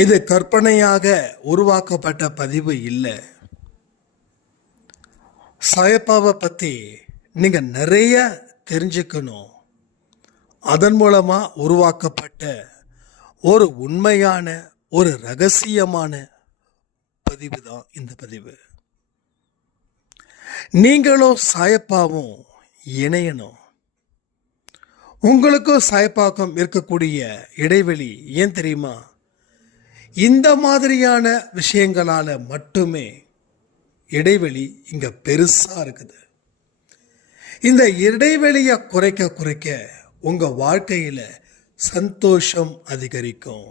இது கற்பனையாக உருவாக்கப்பட்ட பதிவு இல்லை. சாயப்பாவை பற்றி நீங்கள் நிறைய தெரிஞ்சுக்கணும். அதன் மூலமாக உருவாக்கப்பட்ட ஒரு உண்மையான ஒரு ரகசியமான பதிவு தான் இந்த பதிவு. நீங்களும் சாயப்பாவும் இணையணும். உங்களுக்கும் சாயப்பாவுக்கும் இருக்கக்கூடிய இடைவெளி ஏன் தெரியுமா? இந்த மாதிரியான விஷயங்களால மட்டுமே இடைவெளி இங்க பெருசா இருக்குது. இந்த இடைவெளியை குறைக்க உங்க வாழ்க்கையில சந்தோஷம் அதிகரிக்கும்.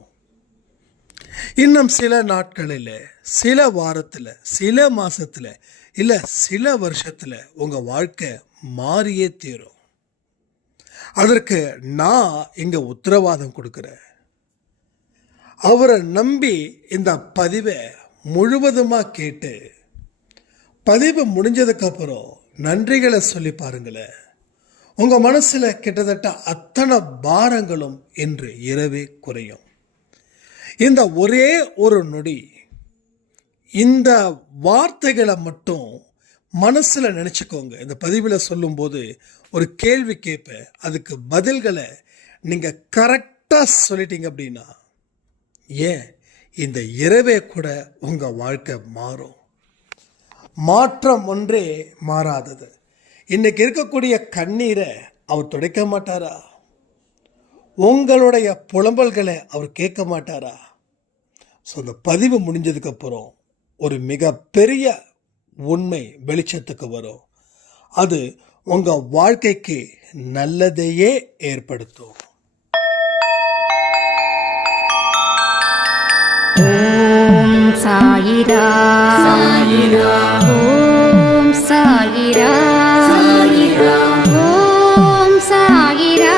இன்னும் சில நாட்களில், சில வாரத்தில், சில மாசத்துல, இல்ல சில வருஷத்துல உங்க வாழ்க்கை மாறியே தீரும். அதற்கு நான் இங்க உத்தரவாதம் கொடுக்கிறேன். அவரை நம்பி இந்த பதிவை முழுவதுமாக கேட்டு பதிவு முடிஞ்சதுக்கு அப்புறம் நன்றிகளை சொல்லி பாருங்களேன். உங்க மனசுல கிட்டத்தட்ட அத்தனை பாரங்களும் இன்று இரவே குறையும். இந்த ஒரே ஒரு நொடி இந்த வார்த்தைகளை மட்டும் மனசுல நினைச்சுக்கோங்க. இந்த பதிவில் சொல்லும்போது ஒரு கேள்வி கேட்பேன், அதுக்கு பதில்களை நீங்க கரெக்டா சொல்லிட்டீங்க அப்படின்னா ஏன் இந்த இரவே கூட உங்க வாழ்க்கை மாறும். மாற்றம் ஒன்றே மாறாதது. இன்னைக்கு இருக்கக்கூடிய கண்ணீரை அவர் துடைக்க மாட்டாரா? உங்களுடைய புலம்பல்களை அவர் கேட்க மாட்டாரா? ஸோ இந்த பதிவு முடிஞ்சதுக்கு அப்புறம் ஒரு மிகப்பெரிய உண்மை வெளிச்சத்துக்கு வரும். அது உங்க வாழ்க்கைக்கு நல்லதையே ஏற்படுத்தும். ஓம் சாயிரா சாயிரா, ஓம் சாயிரா சாயிரா, ஓம் சாயிரா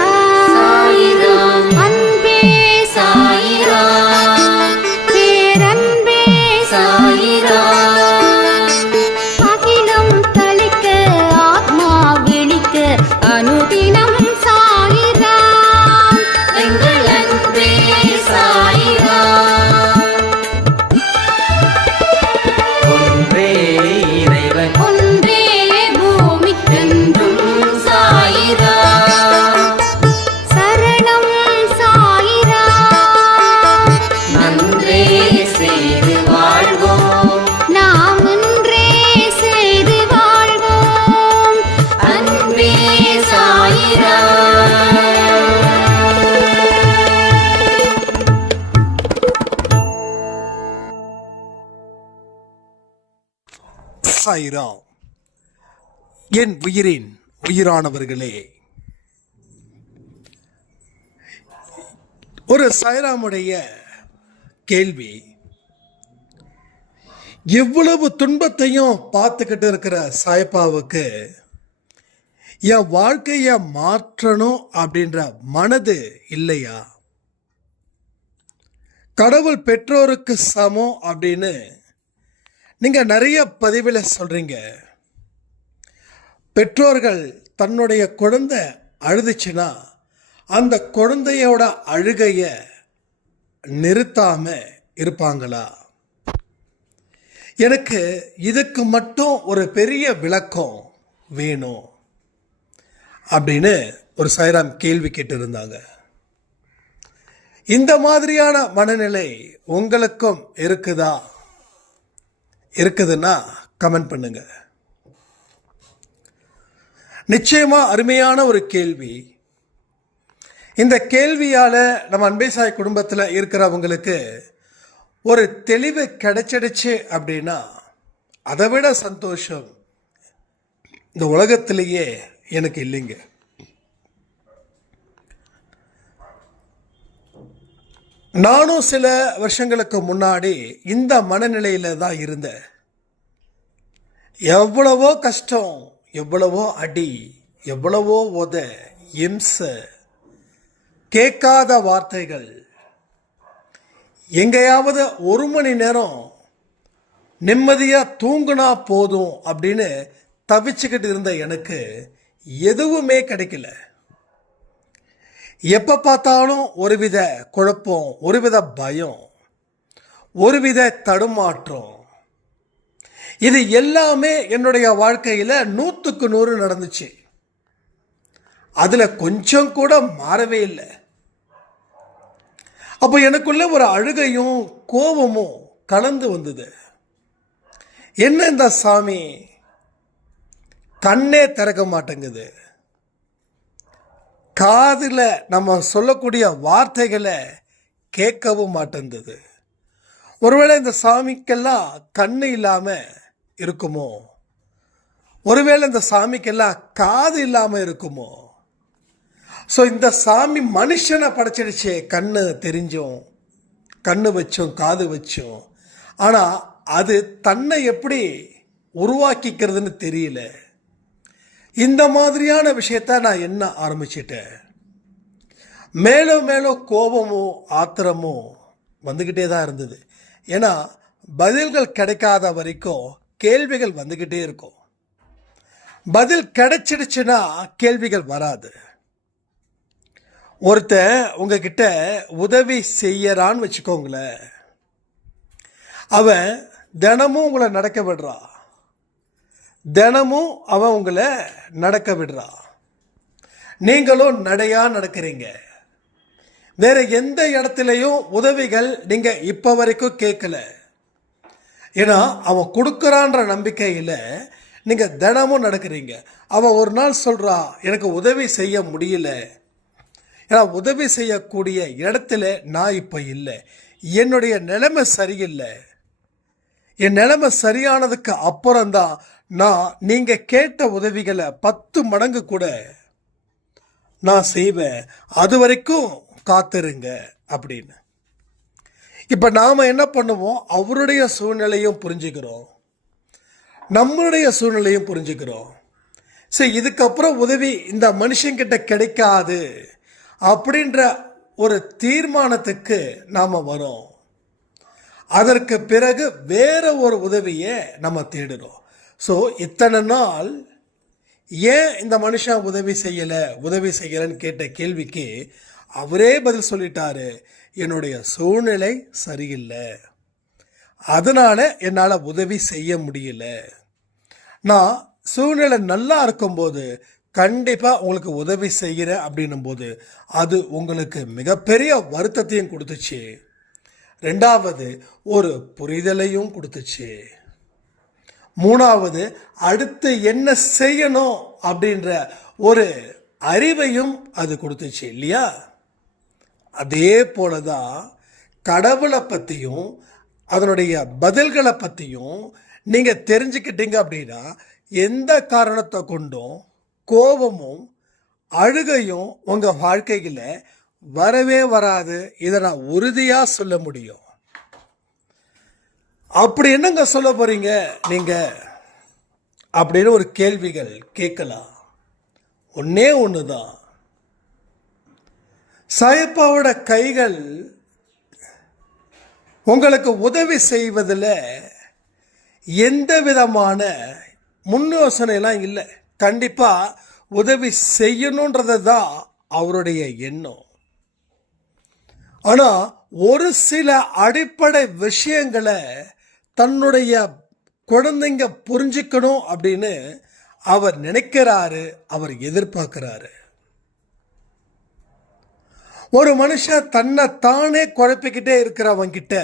சாயிரா, அன்பே சாயிரா, பேரன்பே சாயிரா, அகிலம் தளிக்க ஆத்மா விழிக்க அனுதினம் சாயிரா, எங்கள் அன்பே சாயிரா. சாயிராம். என் உயிரின் உயிரானவர்களே, ஒரு சாய்ராமுடைய கேள்வி, எவ்வளவு துன்பத்தையும் பார்த்துக்கிட்டு இருக்கிற சாயப்பாவுக்கு என் வாழ்க்கைய மாற்றணும் அப்படின்ற மனது இல்லையா? கடவுள் பெற்றோருக்கு சமம் அப்படின்னு நீங்க நிறைய பதிவில் சொல்றீங்க. பெற்றோர்கள் தன்னுடைய குழந்தை அழுதுச்சுன்னா அந்த குழந்தையோட அழுகைய நிறுத்தாம இருப்பாங்களா? எனக்கு இதுக்கு மட்டும் ஒரு பெரிய விளக்கம் வேணும் அப்படின்னு ஒரு சாய்ராம் கேள்வி கேட்டு இருந்தாங்க. இந்த மாதிரியான மனநிலை உங்களுக்கும் இருக்குதுன்னா கமெண்ட் பண்ணுங்க. நிச்சயமா அருமையான ஒரு கேள்வி. இந்த கேள்வியால நம்ம அன்பே சாய் குடும்பத்தில் இருக்கிறவங்களுக்கு ஒரு தெளிவு கிடைச்சிடுச்சு அப்படின்னா அதை விட சந்தோஷம் இந்த உலகத்திலேயே எனக்கு இல்லைங்க. நானும் சில வருஷங்களுக்கு முன்னாடி இந்த மனநிலையில தான் இருந்தேன். எவ்வளவோ கஷ்டம், எவ்வளவோ அடி, எவ்வளவோ உத, இம்சை, கேட்காத வார்த்தைகள், எங்கேயாவது ஒரு மணி நேரம் நிம்மதியா தூங்குனா போதும் அப்படின்னு தவிச்சுக்கிட்டு இருந்த எனக்கு எதுவுமே கிடைக்கல. எப்ப பார்த்தாலும் ஒருவித குழப்பம், ஒருவித பயம். ஒருவித தடுமாற்றம். இது எல்லாமே என்னுடைய வாழ்க்கையில் 100க்கு 100 நடந்துச்சு. அதில் கொஞ்சம் கூட மாறவே இல்லை. அப்போ எனக்குள்ள ஒரு அழுகையும் கோபமும் கலந்து வந்தது. என்ன இந்த சாமி கண்ணே திறக்க மாட்டேங்குது, காதில் நம்ம சொல்லக்கூடிய வார்த்தைகளை கேட்கவும் மாட்டேங்குது. ஒருவேளை இந்த சாமிக்கெல்லாம் கண்ணு இல்லாமல் இருக்குமோ? ஒருவேளை இந்த சாமிக்கெல்லாம் காது இல்லாமல் இருக்குமோ? ஸோ இந்த சாமி மனுஷனை படைச்சிடுச்சே, கண்ணு தெரிஞ்சும் கண்ணு வச்சோம் காது வச்சோம். ஆனால் அது தன்னை எப்படி உருவாக்கிக்கிறதுன்னு தெரியல. இந்த மாதிரியான விஷயத்த நான் என்ன ஆரம்பிச்சிட்டேன். மேலும் மேலும் கோபமும் ஆத்திரமும் வந்துக்கிட்டே தான் இருந்தது. ஏன்னா பதில்கள் கிடைக்காத வரைக்கும் கேள்விகள் வந்துக்கிட்டே இருக்கும். பதில் கிடைச்சிடுச்சுன்னா கேள்விகள் வராது. ஒருத்தன் உங்ககிட்ட உதவி செய்யறான்னு வச்சுக்கோங்களேன், அவன் தினமும் உங்களை நடக்க விடுறான், தினமும் அவன் உங்களை நடக்க விடுறான். நீங்களும் நடையா நடக்கிறீங்க. வேற எந்த இடத்துலையும் உதவிகள் நீங்க இப்ப வரைக்கும் கேட்கல. ஏன்னா அவன் கொடுக்கறான்ற நம்பிக்கையில் நீங்க தினமும் நடக்கிறீங்க. அவன் ஒரு நாள் சொல்றா, எனக்கு உதவி செய்ய முடியல, ஏன்னா உதவி செய்யக்கூடிய இடத்துல நான் இப்போ இல்லை, என்னுடைய நிலைமை சரியில்லை, என் நிலைமை சரியானதுக்கு அப்புறம்தான் நான் நீங்கள் கேட்ட உதவிகளை 10 மடங்கு கூட நான் செய்வேன், அது வரைக்கும் காத்திருங்க அப்படின்னு. இப்போ நாம் என்ன பண்ணுவோம், அவருடைய சூழ்நிலையும் புரிஞ்சுக்கிறோம், நம்மளுடைய சூழ்நிலையும் புரிஞ்சுக்கிறோம். சரி, இதுக்கப்புறம் உதவி இந்த மனுஷங்கிட்ட கிடைக்காது அப்படின்ற ஒரு தீர்மானத்துக்கு நாம் வரோம். அதற்கு பிறகு வேற ஒரு உதவியை நம்ம தேடுறோம். ஸோ இத்தனை நாள் ஏன் இந்த மனுஷன் உதவி செய்யலைன்னு கேட்ட கேள்விக்கு அவரே பதில் சொல்லிட்டாரு, என்னுடைய சூழ்நிலை சரியில்லை, அதனால என்னால் உதவி செய்ய முடியல. நான் சூழ்நிலை நல்லா இருக்கும்போது கண்டிப்பாக உங்களுக்கு உதவி செய்கிறேன் அப்படின்னும் போது அது உங்களுக்கு மிகப்பெரிய வருத்தத்தையும் கொடுத்துச்சு. 2வது ஒரு புரிதலையும் கொடுத்துச்சு. 3வது அடுத்து என்ன செய்யணும் அப்படின்ற ஒரு அறிவையும் அது கொடுத்துச்சு இல்லையா? அதே போலதான் கடவுளை பற்றியும் அதனுடைய பதில்களை பற்றியும் நீங்கள் தெரிஞ்சுக்கிட்டீங்க அப்படின்னா எந்த காரணத்தை கொண்டும் கோபமும் அழுகையும் உங்கள் வாழ்க்கையில் வரவே வராது. இதை நான் உறுதியாக சொல்ல முடியும். அப்படி என்னங்க சொல்ல போறீங்க நீங்க அப்படின்னு ஒரு கேள்விகள் கேட்கலாம். ஒன்னே ஒண்ணுதான், சாயப்பாவோட கைகள் உங்களுக்கு உதவி செய்வதில் எந்த விதமான முன்யோசனைலாம் இல்லை. கண்டிப்பா உதவி செய்யணுன்றது தான் அவருடைய எண்ணம். ஆனா ஒரு சில அடிப்படை விஷயங்களை தன்னுடைய குழந்தைங்க புரிஞ்சுக்கணும் அப்படின்னு அவர் நினைக்கிறாரு, அவர் எதிர்பார்க்கிறாரு. ஒரு மனுஷன் தன்னை தானே குழப்பிக்கிட்டே இருக்கிறவங்கிட்ட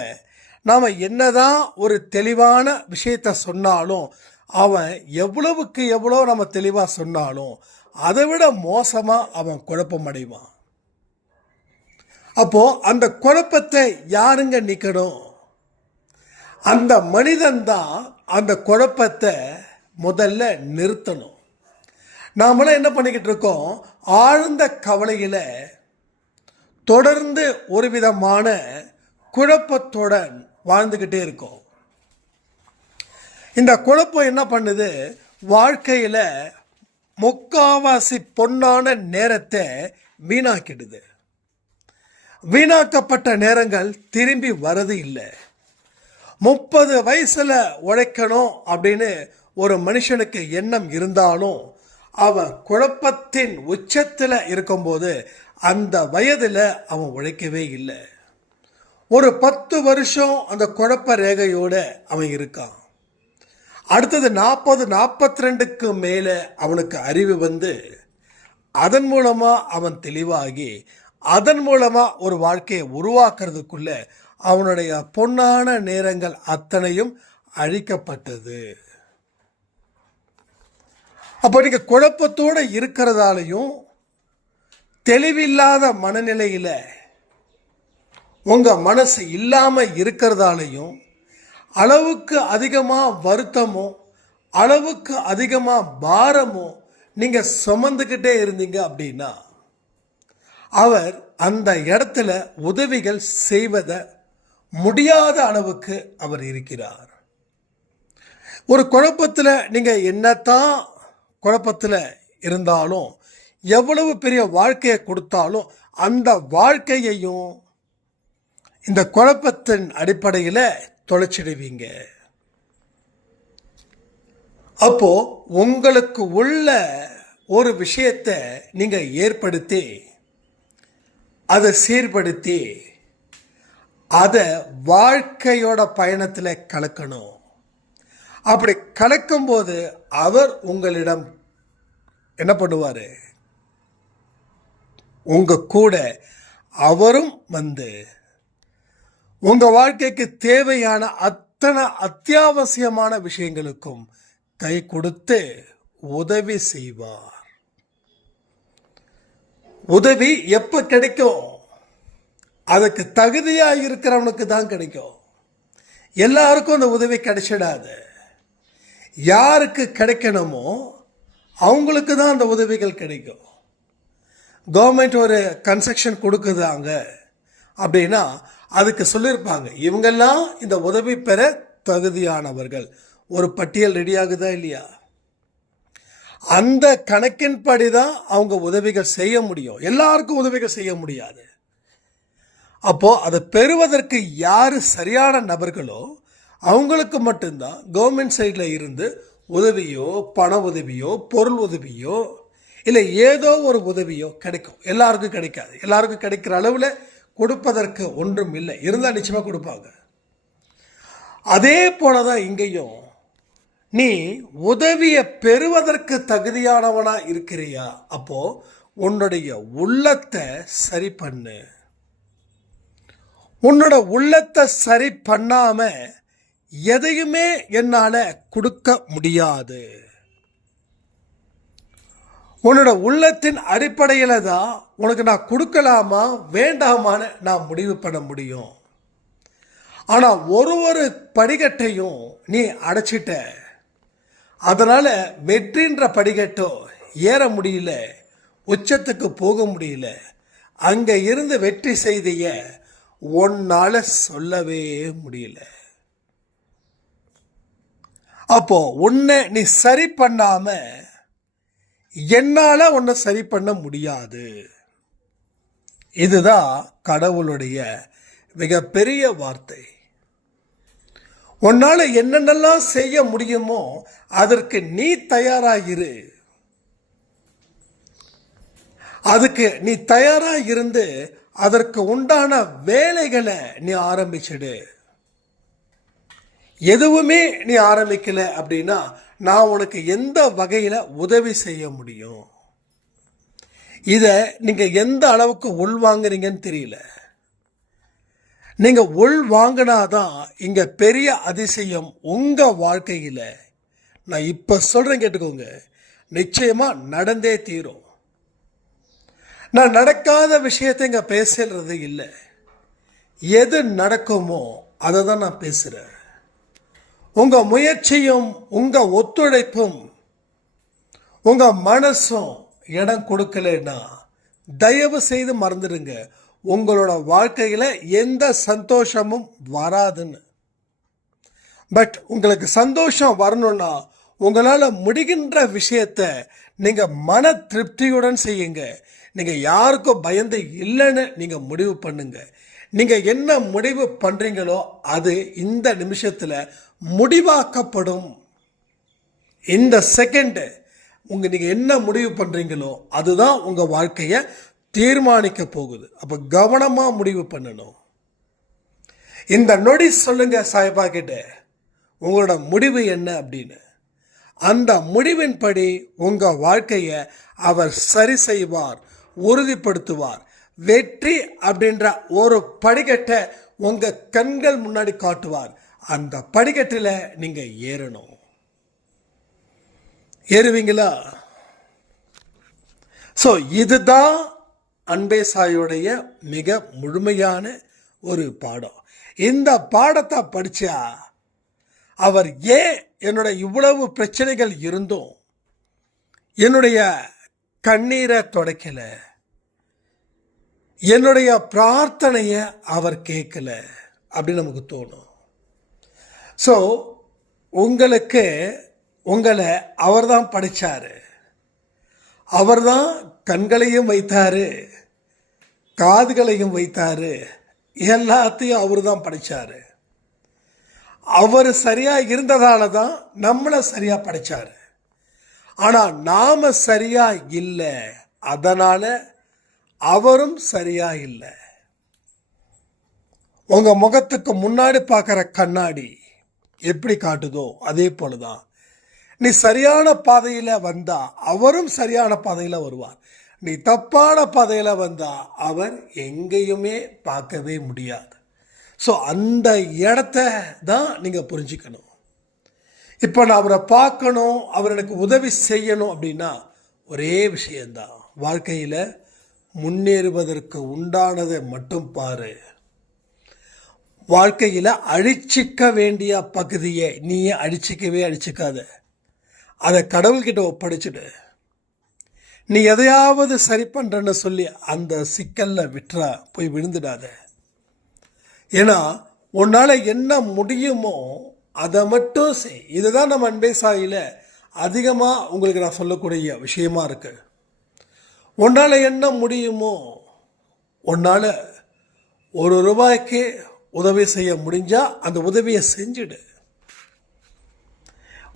நாம் என்னதான் ஒரு தெளிவான விஷயத்த சொன்னாலும், அவன் எவ்வளவுக்கு எவ்வளோ நம்ம தெளிவாக சொன்னாலும் அதை விட மோசமாக அவன் குழப்பம் அடைவான். அப்போ அந்த குழப்பத்தை யாருங்க நீக்கணும்? அந்த மனிதன் தான் அந்த குழப்பத்தை முதல்ல நிறுத்தணும். நாமெல்லாம் என்ன பண்ணிக்கிட்டு இருக்கோம், ஆழ்ந்த கவலையில் தொடர்ந்து ஒரு விதமான குழப்பத்துடன் வாழ்ந்துக்கிட்டே இருக்கோம். இந்த குழப்பம் என்ன பண்ணுது, வாழ்க்கையில் முக்காவாசி பொன்னான நேரத்தை வீணாக்கிடுது. வீணாக்கப்பட்ட நேரங்கள் திரும்பி வரது இல்லை. 30 வயசுல உழைக்கணும் அப்படின்னு ஒரு மனுஷனுக்கு எண்ணம் இருந்தாலும் அவன் குழப்பத்தின் உச்சத்தில் இருக்கும்போது அந்த வயதில் அவன் உழைக்கவே இல்லை. ஒரு 10 வருஷம் அந்த குழப்ப ரேகையோட அவன் இருக்கான். அடுத்தது 40-42க்கு மேலே அவனுக்கு அறிவு வந்து அதன் மூலமாக அவன் தெளிவாகி அதன் மூலமாக ஒரு வாழ்க்கையை உருவாக்குறதுக்குள்ள அவனுடைய பொன்னான நேரங்கள் அத்தனையும் அழிக்கப்பட்டது. அப்போ நீங்கள் குழப்பத்தோடு இருக்கிறதாலையும் தெளிவில்லாத மனநிலையில் உங்கள் மனசு இல்லாமல் இருக்கிறதாலையும் அளவுக்கு அதிகமாக வருத்தமோ அளவுக்கு அதிகமாக பாரமோ நீங்கள் சுமந்துக்கிட்டே இருந்தீங்க அப்படின்னா அவர் அந்த இடத்துல உதவிகள் செய்வதை முடியாத அளவுக்கு அவர் இருக்கிறார். ஒரு குழப்பத்தில் நீங்கள் என்னத்தான் குழப்பத்தில் இருந்தாலும் எவ்வளவு பெரிய வாழ்க்கையை கொடுத்தாலும் அந்த வாழ்க்கையையும் இந்த குழப்பத்தின் அடிப்படையில் தொலைச்சிடுவீங்க. அப்போ உங்களுக்கு உள்ள ஒரு விஷயத்தை நீங்க ஏற்படுத்தி அதை சீர்படுத்தி அதை வாழ்க்கையோட பயணத்தில் கலக்கணும். அப்படி கலக்கும்போது அவர் உங்களிடம் என்ன பண்ணுவார்? உங்க கூட அவரும் வந்து உங்க வாழ்க்கைக்கு தேவையான அத்தனை அத்தியாவசியமான விஷயங்களுக்கும் கை கொடுத்து உதவி செய்வார். உதவி எப்ப கிடைக்கும்? அதுக்கு தகுதியா இருக்கிறவனுக்கு தான் கிடைக்கும். எல்லாருக்கும் அந்த உதவி கிடைச்சிடாது. யாருக்கு கிடைக்கணுமோ அவங்களுக்கு தான் அந்த உதவிகள் கிடைக்கும். கவர்மெண்ட் ஒரு கன்ஸ்ட்ரக்ஷன் கொடுக்குதாங்க அப்படின்னா அதுக்கு சொல்லியிருப்பாங்க இவங்கெல்லாம் இந்த உதவி பெற தகுதியானவர்கள். ஒரு பட்டியல் ரெடி ஆகுதா இல்லையா? அந்த கணக்கின்படி தான் அவங்க உதவிகள் செய்ய முடியும். எல்லாருக்கும் உதவிகள் செய்ய முடியாது. அப்போ அதை பெறுவதற்கு யார் சரியான நபர்களோ அவங்களுக்கு மட்டும்தான் கவர்மெண்ட் சைடில் இருந்து உதவியோ பண உதவியோ பொருள் உதவியோ இல்லை ஏதோ ஒரு உதவியோ கிடைக்கும். எல்லாருக்கும் கிடைக்காது. எல்லாருக்கும் கிடைக்கிற அளவில் கொடுப்பதற்கு ஒன்றும் இல்லை. இருந்தால் நிச்சயமாக கொடுப்பாங்க. அதே போல தான் இங்கேயும் நீ உதவியை பெறுவதற்கு தகுதியானவனா இருக்கிறியா? அப்போ உன்னுடைய உள்ளத்தை சரி பண்ணு. உன்னோட உள்ளத்தை சரி பண்ணாம எதையுமே என்னால கொடுக்க முடியாது. உன்னோட உள்ளத்தின் அடிப்படையில் தான் உனக்கு நான் கொடுக்கலாமா வேண்டாமான்னு நான் முடிவு பண்ண முடியும். ஆனால் ஒரு படிக்கட்டையும் நீ அடைச்சிட்ட. அதனால் வெற்றின்ற படிக்கட்டோ ஏற முடியல, உச்சத்துக்கு போக முடியல. அங்கே இருந்து வெற்றி செய்திய உன்னால் சொல்லவே முடியல. அப்போ உன்னை நீ சரி பண்ணாம என்னால் உன்னை சரி பண்ண முடியாது. இதுதான் கடவுளுடைய மிகப்பெரிய வார்த்தை. உன்னால் என்னென்னலாம் செய்ய முடியுமோ அதற்கு நீ தயாராகிரு. அதுக்கு நீ தயாராக இருந்து அதற்கு உண்டான வேலைகளை நீ ஆரம்பிச்சிடு. எதுவுமே நீ ஆரம்பிக்கல அப்படின்னா நான் உனக்கு எந்த வகையில் உதவி செய்ய முடியும்? இதை நீங்கள் எந்த அளவுக்கு உள்வாங்குறீங்கன்னு தெரியல. நீங்கள் உள்வாங்கினாதான் இங்கே பெரிய அதிசயம் உங்கள் வாழ்க்கையில். நான் இப்போ சொல்கிறேன், கேட்டுக்கோங்க, நிச்சயமாக நடந்தே தீரும். நான் நடக்காத விஷயத்தை இங்கே பேசுறது இல்லை. எது நடக்குமோ அதை தான் நான் பேசுகிறேன். உங்கள் முயற்சியும் உங்கள் ஒத்துழைப்பும் உங்கள் மனசும் இடம் கொடுக்கலைன்னா தயவு செய்து மறந்துடுங்க, உங்களோட வாழ்க்கையில் எந்த சந்தோஷமும் வராதுன்னு. பட் உங்களுக்கு சந்தோஷம் வரணும்னா உங்களால் முடிகின்ற விஷயத்தை நீங்கள் மன திருப்தியுடன் செய்யுங்க. நீங்கள் யாருக்கும் பயந்து இல்லைன்னு நீங்கள் முடிவு பண்ணுங்க. நீங்கள் என்ன முடிவு பண்ணுறீங்களோ அது இந்த நிமிஷத்தில் முடிவாக்கப்படும். இந்த செகண்டு நீங்கள் என்ன முடிவு பண்ணுறீங்களோ அதுதான் உங்கள் வாழ்க்கையை தீர்மானிக்க போகுது. அப்போ கவனமாக முடிவு பண்ணணும். இந்த நொடி சொல்லுங்க சாய்பா கிட்ட உங்களோட முடிவு என்ன அப்படின்னு. அந்த முடிவின்படி உங்கள் வாழ்க்கையை அவர் சரி செய்வார், உறுதிப்படுத்துவார். வெற்றி அப்படின்ற ஒரு படிக்கட்டை உங்கள் கண்கள் முன்னாடி காட்டுவார். அந்த படிக்கட்டில் நீங்கள் ஏறணும். ஏறுவீங்களா? ஸோ இதுதான் அன்பே சாயுடைய மிக முழுமையான ஒரு பாடம். இந்த பாடத்தை படித்தா அவர் ஏன் என்னோட இவ்வளவு பிரச்சனைகள் இருந்தும் என்னுடைய கண்ணீரை துடைக்கல, என்னுடைய பிரார்த்தனையை அவர் கேட்கல அப்படின்னு நமக்கு தோணும். ஸோ உங்களை அவர் தான் படைச்சாரு. அவர் தான் கண்களையும் வைத்தாரு, காதுகளையும் வைத்தாரு, எல்லாத்தையும் அவர் தான் படைச்சாரு. அவர் சரியா இருந்ததால தான் நம்மளை சரியா படைச்சாரு. ஆனால் நாம சரியா இல்லை, அதனால அவரும் சரியா இல்லை. உங்க முகத்துக்கு முன்னாடி பார்க்குற கண்ணாடி எப்படி காட்டுதோ அதே போலதான் நீ சரியான பாதையில வந்தா அவரும் சரியான பாதையில வருவார். நீ தப்பான பாதையில வந்தா அவர் எங்கேயுமே பார்க்கவே முடியாது. ஸோ அந்த இடத்த தான் நீங்கள் புரிஞ்சுக்கணும். இப்போ நான் அவரை பார்க்கணும், அவர் எனக்கு உதவி செய்யணும் அப்படின்னா ஒரே விஷயந்தான், வாழ்க்கையில் முன்னேறுவதற்கு உண்டானதை மட்டும் பாரு. வாழ்க்கையில் அழிச்சிக்க வேண்டிய பகுதியை நீயே அழிச்சிக்காத. அதை கடவுள்கிட்ட ஒப்படைச்சிடு. நீ எதையாவது சரி பண்ணுறன்னு சொல்லி அந்த சிக்கலில் விட்டுறா போய் விழுந்துடாத. ஏன்னா உன்னால் என்ன முடியுமோ அதை மட்டும் செய். இதுதான் நம்ம அன்பே சாயில அதிகமாக உங்களுக்கு நான் சொல்லக்கூடிய விஷயமா இருக்கு. உன்னால் என்ன முடியுமோ, உன்னால் ₹1 உதவி செய்ய முடிஞ்சா அந்த உதவியை செஞ்சுடு.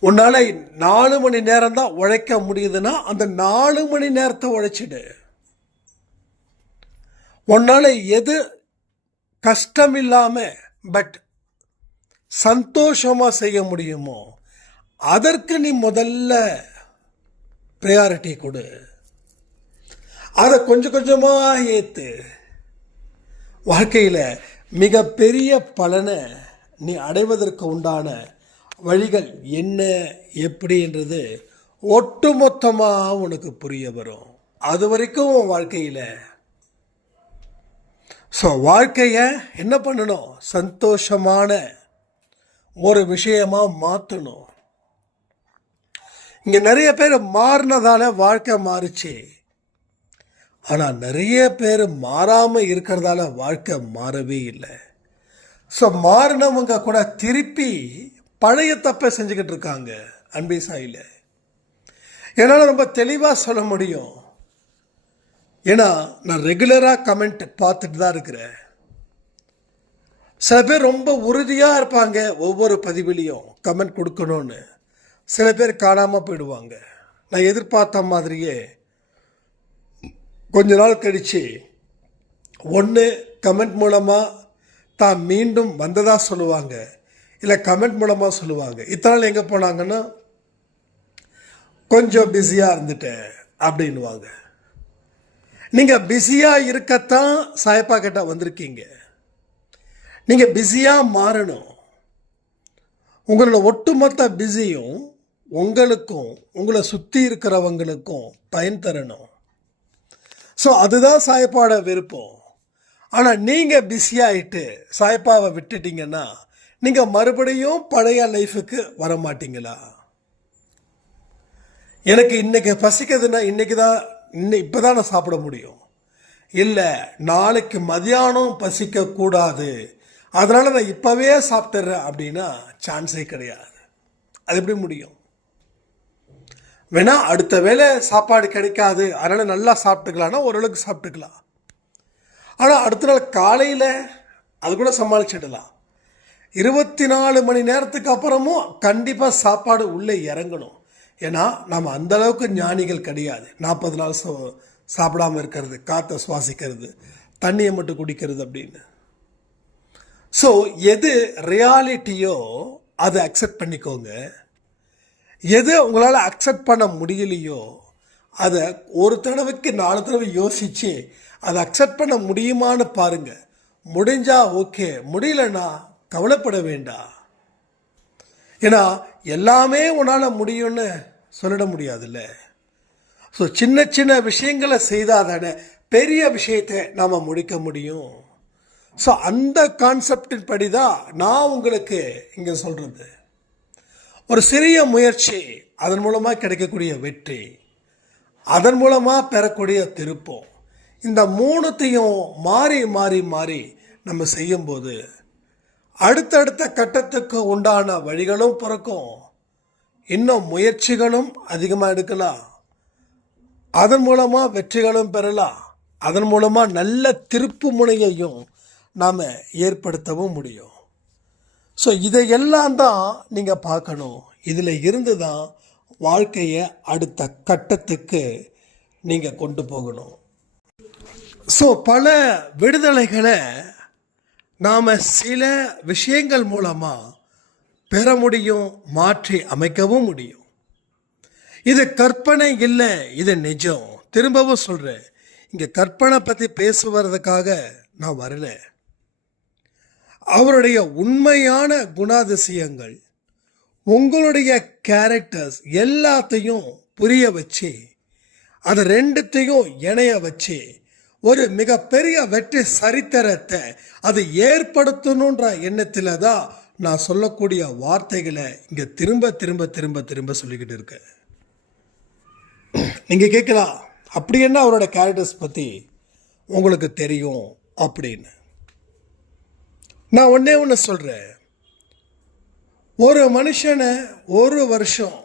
உன்னால் 4 மணி நேரம் தான் உழைக்க முடியுதுன்னா அந்த 4 மணி நேரத்தை உழைச்சிடு. உன்னால் எது கஷ்டம் இல்லாமல் பட் சந்தோஷமாக செய்ய முடியுமோ அதற்கு நீ முதல்ல ப்ரையாரிட்டி கொடு. அதை கொஞ்சம் கொஞ்சமாக ஏற்று வாழ்க்கையில் மிகப்பெரிய பலனை நீ அடைவதற்கு உண்டான வழிகள் என்ன எப்படின்றது ஒட்டுமொத்தமாக உனக்கு புரிய வரும். அது வரைக்கும் உன் வாழ்க்கையில் ஸோ வாழ்க்கையை என்ன பண்ணணும், சந்தோஷமான ஒரு விஷயமா மாற்றணும். இங்கே நிறைய பேர் மாறினதால வாழ்க்கை மாறுச்சு. ஆனால் நிறைய பேர் மாறாமல் இருக்கிறதால வாழ்க்கை மாறவே இல்லை. ஸோ மாறினவங்க கூட திருப்பி பழைய தப்பை செஞ்சுக்கிட்டு இருக்காங்க அன்பே சாயில. என்னால் ரொம்ப தெளிவாக சொல்ல முடியும். ஏன்னா நான் ரெகுலராக கமெண்ட் பார்த்துட்டு தான் இருக்கிறேன். சில பேர் ரொம்ப உறுதியாக இருப்பாங்க, ஒவ்வொரு பதிவிலையும் கமெண்ட் கொடுக்கணும்னு. சில பேர் காணாமல் போயிடுவாங்க. நான் எதிர்பார்த்த மாதிரியே கொஞ்ச நாள் கழித்து ஒன்று கமெண்ட் மூலமாக தான் மீண்டும் வந்ததாக சொல்லுவாங்க, இல்லை கமெண்ட் மூலமாக சொல்லுவாங்க இத்தனை நாள் எங்கே போனாங்கன்னா கொஞ்சம் பிஸியாக இருந்துட்டேன் அப்படின்வாங்க. நீங்கள் பிஸியாக இருக்கத்தான் சாயப்பா கிட்ட வந்திருக்கீங்க. நீங்கள் பிஸியாக மாறணும். உங்களோட ஒட்டுமொத்த பிஸியும் உங்களுக்கும் உங்களை சுற்றி இருக்கிறவங்களுக்கும் பயன் தரணும். ஸோ அதுதான் சாயப்பாவோட விருப்பம். ஆனால் நீங்கள் பிஸியாகிட்டு சாயப்பாவை விட்டுட்டீங்கன்னா நீங்கள் மறுபடியும் பழைய லைஃபுக்கு வர மாட்டீங்களா? எனக்கு இன்னைக்கு பசிக்குதுன்னா இப்போ தான் நான் சாப்பிட முடியும். இல்லை நாளைக்கு மதியானம் பசிக்கக்கூடாது, அதனால் நான் இப்போவே சாப்பிட்டுறேன் அப்படின்னா சான்ஸே கிடையாது. அது எப்படி முடியும்? வேணா அடுத்த வேளை சாப்பாடு கிடைக்காது அதனால் நல்லா சாப்பிட்டுக்கலாம்னா ஓரளவுக்கு சாப்பிட்டுக்கலாம். ஆனால் அடுத்த நாள் காலையில் அது கூட சமாளிச்சிடலாம். 24 மணி நேரத்துக்கு அப்புறமும் கண்டிப்பாக சாப்பாடு உள்ளே இறங்கணும். ஏன்னா நம்ம அந்தளவுக்கு ஞானிகள் கிடையாது. 40 நாள் சாப்பிடாமல் இருக்கிறது, காற்றை சுவாசிக்கிறது, தண்ணியை மட்டும் குடிக்கிறது அப்படின்னு. ஸோ எது ரியாலிட்டியோ அதை அக்செப்ட் பண்ணிக்கோங்க. எது உங்களால் அக்செப்ட் பண்ண முடியலையோ அதை ஒரு தடவைக்கு 4 தடவை யோசித்து அதை அக்செப்ட் பண்ண முடியுமான்னு பாருங்கள். முடிஞ்சா ஓகே, முடியலன்னா கவலைப்பட வேண்டாம். ஏன்னா எல்லாமே உன்னால் முடியும்னு சொல்லிட முடியாதுல்ல. ஸோ சின்ன சின்ன விஷயங்களை செய்தால் தானே பெரிய விஷயத்தை நாம் முடிக்க முடியும். ஸோ அந்த கான்செப்டின் படி தான் நான் உங்களுக்கு இங்கே சொல்கிறது. ஒரு சிறிய முயற்சி, அதன் மூலமாக கிடைக்கக்கூடிய வெற்றி, அதன் மூலமாக பெறக்கூடிய திருப்பம், இந்த 3த்தையும் மாறி மாறி மாறி நம்ம செய்யும்போது அடுத்தடுத்த கட்டத்துக்கு உண்டான வழிகளும் பிறக்கும். இன்னும் முயற்சிகளும் அதிகமாக எடுக்கலாம். அதன் மூலமாக வெற்றிகளும் பெறலாம். அதன் மூலமாக நல்ல திருப்பு முனையையும் நாம் ஏற்படுத்தவும் முடியும். ஸோ இதையெல்லாம் தான் நீங்கள் பார்க்கணும். இதில் இருந்து தான் வாழ்க்கையை அடுத்த கட்டத்துக்கு நீங்கள் கொண்டு போகணும். ஸோ பல விடுதலைகளை நாம் சில விஷயங்கள் மூலமாக பெற முடியும், மாற்றி அமைக்கவும் முடியும். இது கற்பனை இல்லை, இது நிஜம். திரும்பவும் சொல்கிறேன், இங்கே கற்பனை பற்றி பேசுவதற்காக நான் வரல. அவருடைய உண்மையான குணாதிசயங்கள், உங்களுடைய கேரக்டர்ஸ் எல்லாத்தையும் புரிய வச்சு அதை 2த்தையும் இணைய வச்சு ஒரு மிகப்பெரிய வெற்றி சரித்திரத்தை அது ஏற்படுத்தணுன்ற எண்ணத்தில் தான் நான் சொல்லக்கூடிய வார்த்தைகளை இங்கே திரும்ப திரும்ப திரும்ப திரும்ப சொல்லிக்கிட்டு இருக்கேன். நீங்கள் கேட்கலாம், அப்படி என்ன அவரோட கேரக்டர்ஸ் பற்றி உங்களுக்கு தெரியும் அப்படின்னு. நான் ஒன்று சொல்கிறேன். ஒரு மனுஷனை 1 வருஷம்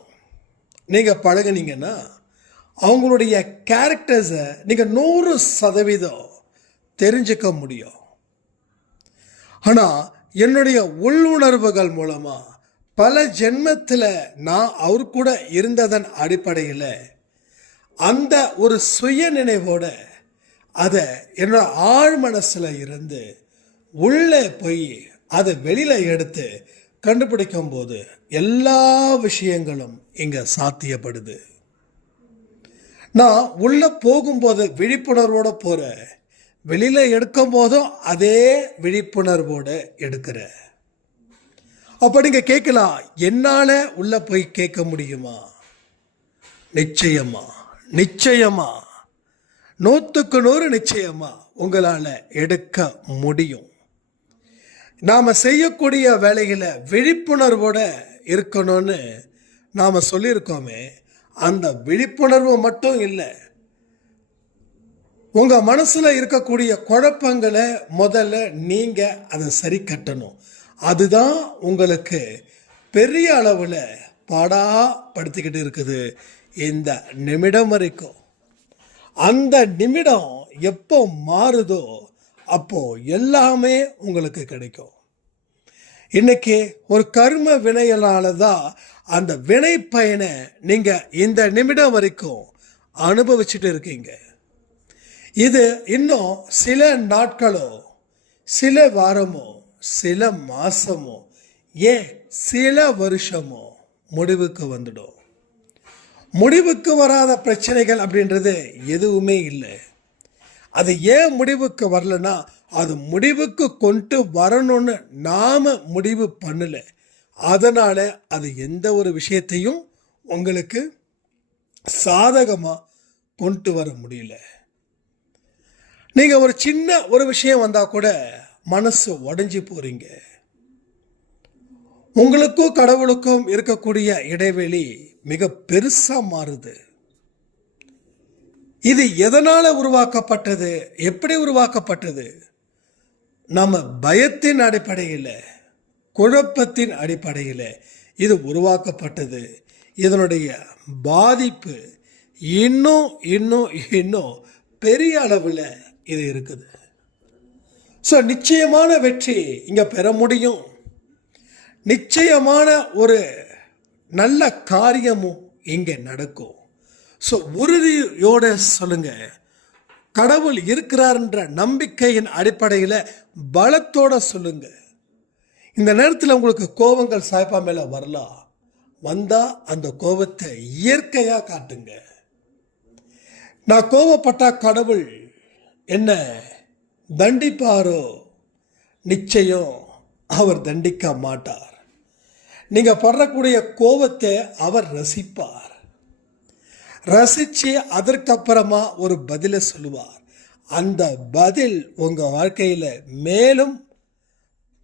நீங்கள் பழகுனீங்கன்னா அவங்களுடைய கேரக்டர்ஸை நீங்கள் 100% தெரிஞ்சுக்க முடியும். ஆனால் என்னுடைய உள்ளுணர்வுகள் மூலமாக பல ஜென்மத்தில் நான் அவர் கூட இருந்ததன் அடிப்படையில் அந்த ஒரு சுய நினைவோட அதை என்னோட ஆழ் மனசில் இருந்து உள்ளே போய் அதை வெளியில் எடுத்து கண்டுபிடிக்கும் போது எல்லா விஷயங்களும் இங்கே சாத்தியப்படுது. நான் உள்ளே போகும்போது விழிப்புணர்வோடு போகிறேன், வெளியில் எடுக்கும் போதும் அதே விழிப்புணர்வோடு எடுக்கிறேன். அப்போ நீங்கள் கேட்கலாம், என்னால் உள்ளே போய் கேட்க முடியுமா? நிச்சயமா, நிச்சயமா, 100க்கு 100 நிச்சயமா உங்களால் எடுக்க முடியும். நாம் செய்யக்கூடிய வேலைகளை விழிப்புணர்வோடு இருக்கணும்னு நாம் சொல்லியிருக்கோமே, அந்த விழிப்புணர்வு மட்டும் இல்லை, உங்கள் மனசில் இருக்கக்கூடிய குழப்பங்களை முதல்ல நீங்கள் அதை சரி கட்டணும். அதுதான் உங்களுக்கு பெரிய அளவில் பாடாப்படுத்திக்கிட்டு இருக்குது இந்த நிமிடம் வரைக்கும். அந்த நிமிடம் எப்போ மாறுதோ அப்போ எல்லாமே உங்களுக்கு கிடைக்கும். இன்னைக்கு ஒரு கர்ம வினையினால தான் அந்த வினை பயனை நீங்கள் இந்த நிமிடம் வரைக்கும் அனுபவிச்சுட்டு இருக்கீங்க. இது இன்னும் சில நாட்களோ, சில வாரமோ, சில மாசமோ, ஏன் சில வருஷமோ முடிவுக்கு வந்துடும். முடிவுக்கு வராத பிரச்சனைகள் அப்படின்றது எதுவுமே இல்லை. அது ஏன் முடிவுக்கு வரலன்னா, அது முடிவுக்கு கொண்டு வரணும்னு நாம் முடிவு பண்ணலை. அதனால் அது எந்த ஒரு விஷயத்தையும் உங்களுக்கு சாதகமாக கொண்டு வர முடியல. நீங்கள் ஒரு சின்ன ஒரு விஷயம் வந்தால் கூட மனசு உடைஞ்சி போகிறீங்க. உங்களுக்கும் கடவுளுக்கும் இருக்கக்கூடிய இடைவெளி மிக பெருசாக மாறுது. இது எதனால் உருவாக்கப்பட்டது? எப்படி உருவாக்கப்பட்டது? நம்ம பயத்தின் அடிப்படையில், குழப்பத்தின் அடிப்படையில் இது உருவாக்கப்பட்டது. இதனுடைய பாதிப்பு இன்னும் இன்னும் இன்னும் பெரிய அளவில் இது இருக்குது. ஸோ நிச்சயமான வெற்றி இங்கே பெற முடியும். நிச்சயமான ஒரு நல்ல காரியமும் இங்கே நடக்கும். ஸோ உறுதியோடு சொல்லுங்க, கடவுள் இருக்கிறார்ன்ற நம்பிக்கையின் அடிப்படையில் பலத்தோட சொல்லுங்க. இந்த நேரத்தில் உங்களுக்கு கோபங்கள் சாய்ப்பா மேலே வரலாம். வந்தால் அந்த கோபத்தை இயற்கையாக காட்டுங்க. நான் கோபப்பட்டா கடவுள் என்ன தண்டிப்பாரோ? நிச்சயம் அவர் தண்டிக்க மாட்டார். நீங்கள் படுறக்கூடிய கோபத்தை அவர் ரசிப்பார். ரசித்து அதற்கப்புறமா ஒரு பதிலை சொல்லுவார். அந்த பதில் உங்கள் வாழ்க்கையில் மேலும்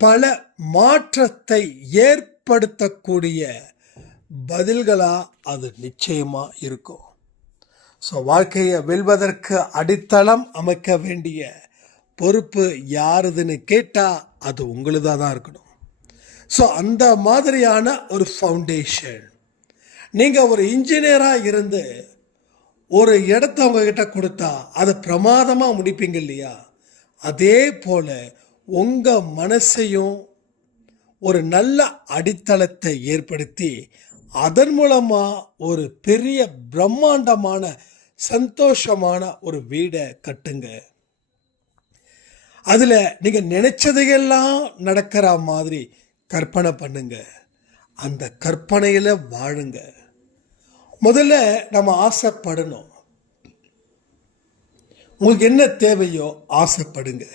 பல மாற்றத்தை ஏற்படுத்தக்கூடிய பதில்களாக அது நிச்சயமாக இருக்கும். ஸோ வாழ்க்கையை வெல்வதற்கு அடித்தளம் அமைக்க வேண்டிய பொறுப்பு யாருதுன்னு கேட்டால் அது உங்களுதாக தான் இருக்கணும். ஸோ அந்த மாதிரியான ஒரு ஃபவுண்டேஷன். நீங்கள் ஒரு இன்ஜினியராக இருந்து ஒரு இடத்த உங்ககிட்ட கொடுத்தா அதை பிரமாதமாக முடிப்பீங்க இல்லையா? அதே போல் உங்கள் மனசையும் ஒரு நல்ல அடித்தளத்தை ஏற்படுத்தி அதன் மூலமாக ஒரு பெரிய பிரம்மாண்டமான சந்தோஷமான ஒரு வீடை கட்டுங்க. அதில் நீங்கள் நினைச்சதையெல்லாம் நடக்கிற மாதிரி கற்பனை பண்ணுங்க. அந்த கற்பனையில் வாழுங்க. முதல்ல நம்ம ஆசைப்படணும். உங்களுக்கு என்ன தேவையோ ஆசைப்படுங்க.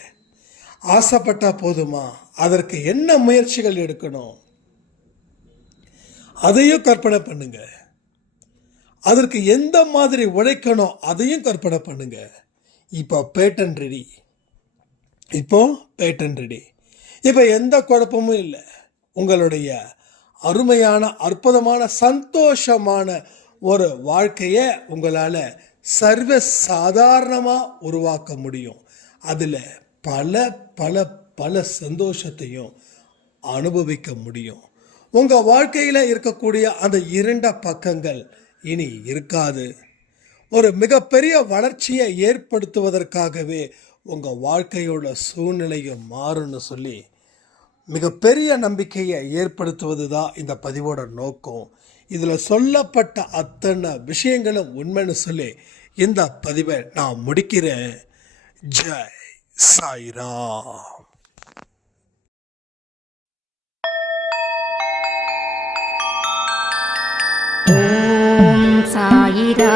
ஆசைப்பட்டால் போதுமா? அதற்கு என்ன முயற்சிகள் எடுக்கணும் அதையும் கற்பனை பண்ணுங்க. அதற்கு எந்த மாதிரி உழைக்கணும் அதையும் கற்பனை பண்ணுங்க. இப்போ பேட்டன் ரெடி. இப்போ எந்த குழப்பமும் இல்லை. உங்களுடைய அருமையான அற்புதமான சந்தோஷமான ஒரு வாழ்க்கையை உங்களால் சர்வ சாதாரணமாக உருவாக்க முடியும். அதில் பல பல பல சந்தோஷத்தையும் அனுபவிக்க முடியும். உங்கள் வாழ்க்கையில் இருக்கக்கூடிய அந்த இருண்ட பக்கங்கள் இனி இருக்காது. ஒரு மிகப்பெரிய வளர்ச்சியை ஏற்படுத்துவதற்காகவே உங்கள் வாழ்க்கையோட சூழ்நிலையும் மாறும்னு சொல்லி மிகப்பெரிய நம்பிக்கையை ஏற்படுத்துவது தான் இந்த பதிவோட நோக்கம். இதில் சொல்லப்பட்ட அத்தனை விஷயங்களும் உண்மைன்னு சொல்லி இந்த பதிவை நான் முடிக்கிறேன். ஜெய் சாய்ராம். ஓம் சாயிரா.